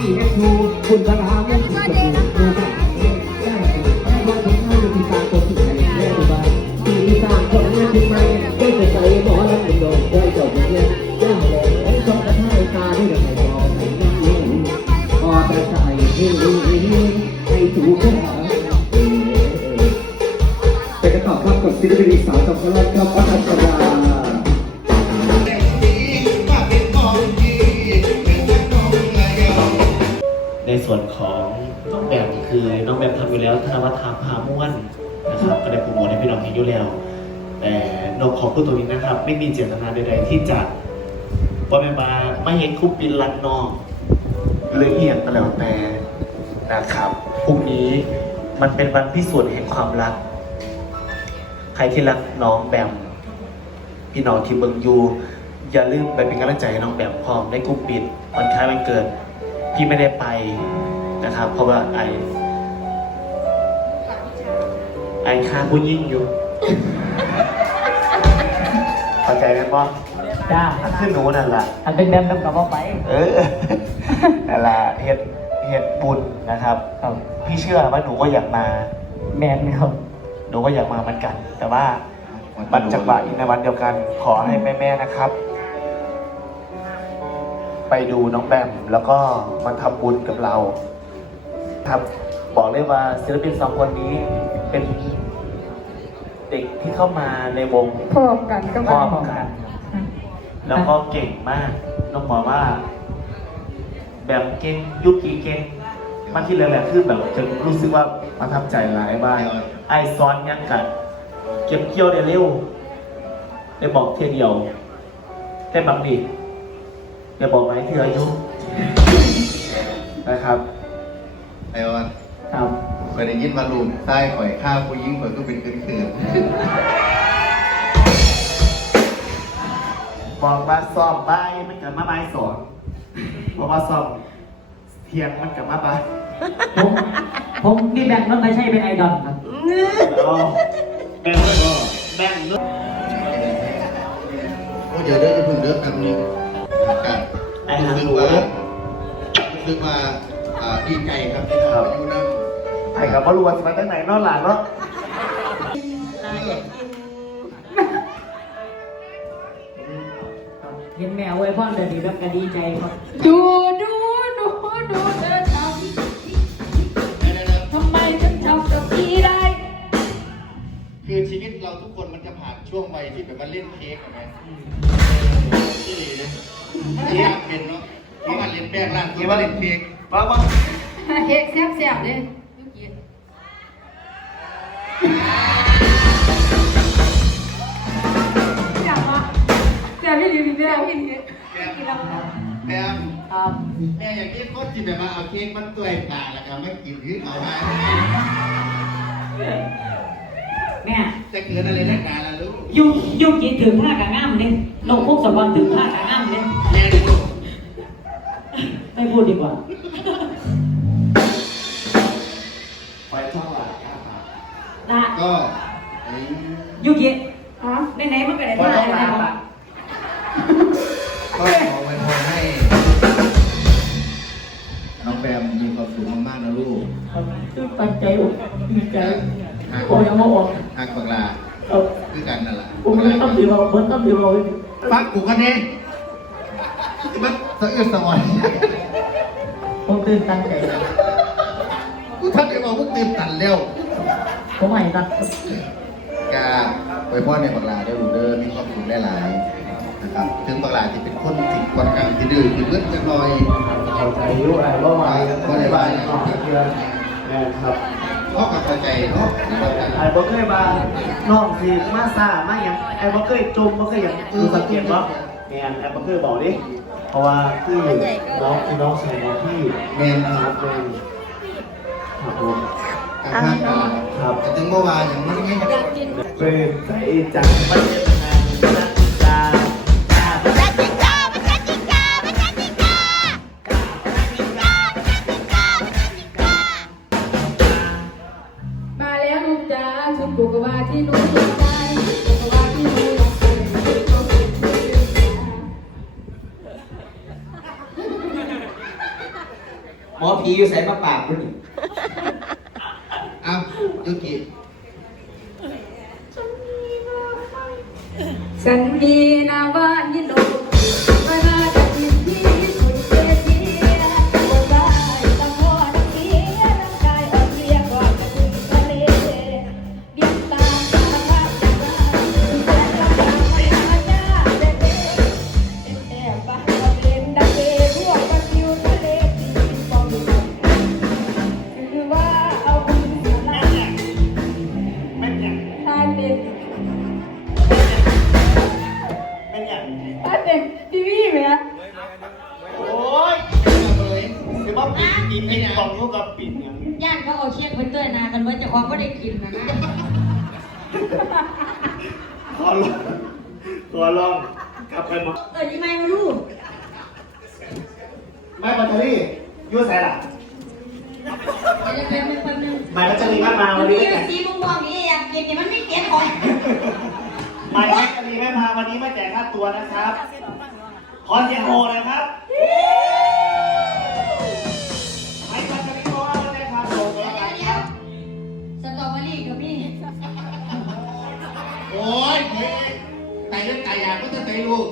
มีแอคทูคุณสลาไม่ถูกกับดูดูกันได้ วธนวัฒน์ทำพาม่วนนะครับก็ได้โปรโมทให้พี่น้องเห็นอยู่แล้ว แต่นกขอพูดตรงนี้นะครับ ไม่มีเจตนาใดๆที่จะว่าไม่มาไม่เห็นคุปปินรักน้องหรือเอียงก็แล้วแต่นะครับพรุ่งนี้มันเป็นวันพิสูจน์แห่งความรัก ใครที่รักน้องแบมพี่น้องที่เบิงอยู่อย่าลืมไปเป็นกำลังใจให้น้องแบมพร้อมในกลุ่มปิดวันคล้ายวันเกิด พี่ไม่ได้ไปนะครับ เพราะว่าไอ ไอค่าผู้ยิ่งอยู่เข้าใจไหมป้อจ้าถ้าขึ้นหนูนั่นแหละอันเป็นแบบแบบกับว่าไป เออนั่นแหละเฮ็ดเฮ็ดบุญนะครับ ครับ พี่เชื่อว่าหนูก็อยากมา แมนครับหนูก็อยากมาเหมือนกัน แต่ว่ามันจังหวะอีกในวันเดียวกัน ขอให้แม่ๆนะครับ ไปดูน้องแบมแล้วก็มาทำบุญกับเรา ครับ บอกเลยว่าศิลปินสองคนนี้ เป็นเด็กที่เข้ามาในวงพร้อมกันก็พร้มาอมกัน แล้วก็เก่งมากต้องบอกว่า แบบเก่งยุกีเก่งมาที่แรกๆคือแบบจะรู้สึกว่าประทับใจหลายบ้างไอซ้อนยังกัน เก็บเกี่ยวได้เร็วได้บอกเทียเดียวได้บางดีได้บอกไว้ที่อายุนะครับไอ้วันครับ เคยได้ยินมาลูกใต้ข่อยข้าผู้หญิงข่อยก็เป็นเกินเกินบอกว่าสอบบ่ายมันเกิดมาบ่ายสองบอกว่าสอบเที่ยงมันเกิดมาบ่ายผมผมนี่แบงค์นั้นไม่ใช่เป็นไอดอลครับอ๋อแบ่งเลยบ่แบ่งเลยโอ้เดี๋ยวเด้อจะพึ่งเด้อคำนี้กันไอ้หารู้สึกหนูว่ารู้สึกว่าอ่าดีใจครับที่เราอยู่นะ ไอ้กับพ่อรู้ว่าจะมาตั้งไหนนอนหลังเนาะเห็นแมวไว้พ่อเดินดีแบบก็ดีใจครับดูดูดูดูเธอทำทำไมฉันทำกับพี่ได้ คือชีวิตเราทุกคนมันจะผ่านช่วงวัยที่แบบว่าเล่นเค้กอะไหมที่ดีนะที่อยากเป็นเนาะที่ว่าเล่นแป้งร่างที่ว่าเล่นเค้กว่าว่าเค้กแซ่บๆเลยลูกเกียร อยากมาแซ่บพี่ดีพี่แซ่บพี่ดีกินแล้วแป้งครับแม่อย่างนี้คนที่แบบว่าเอาเค้กมันตัวยปากแล้วก็ไม่กินหรือเอาไว้แม่จะเกิดอะไรนักหนาล่ะลูกยุ่งยุ่งกินถึงผ้ากางงามเนี่ยลงพวกสมบัติถึงผ้ากางงามเนี่ยแม่ลูกไม่พูดดีกว่า ยยังไม่ออกทางบักลาเออคือกันนั่นแหละผมไม่ต้องดีเราเบิ้ลต้องดีเราฟักกูกันเองมันสะอึกสะอ่อนผมตื่นตันใจกูทักไอ้บอกมึงตื่นตันเร็วผมไม่ตัดกาไว้พ่อในบักลาได้ลูกเด้อมีความสุขหลายๆนะครับถึงบักลาที่เป็นคนที่ค่อนข้างที่ดื้อที่เลือดจะน้อยเข้าใจอยุ่ไอ้บ่มาบ่ได้บ่ายเนาะเพื่อนแม่ครับ เขากับเข้าใจเนาะนะครับไอ้บ่เคยมาน้องสิมาซ่ามาหยังไอ้บ่เคยจมบ่เคยหยังคือสังเกตบ่แม่นไอ้บ่เคยบอกดิเพราะว่าคือน้องคือน้องชายน้องพี่แมนคครัรับบเป็นครับผมการทำงานครับแต่ถึงเมื่อวานอย่างนี้ไงเป็นใจจังประเทศ กีอยู่ใส่มาปาบด้วยนี่เอายุกิฉันมีนามว ปิดปิดของลูกกับปิดเนี่ยย่านเขาเอาเชือกไปเต้ยนากันเมื่อจะความก็ได้กินนะนะขอลองขอลองกลับไปมาเออนี่ไม่มาลูกไม่แบตเตอรี่ยูใส่ล่ะเดี๋ยวจะเป็นคนหนึ่งไม่แบตเตอรี่ไม่มาวันนี้เดี๋ไม่ยวแจกสีม่วงๆนี่อยากกินเนี่ยมันไม่เก็บของไม่แบตเตอรี่ไม่มาวันนี้ไม่แจกค่าตัวนะครับ ขอเสียงโหนะครับ กับพี่โอ้ยเฮ้ยไตเลือดไตอยากก็จะไตลูก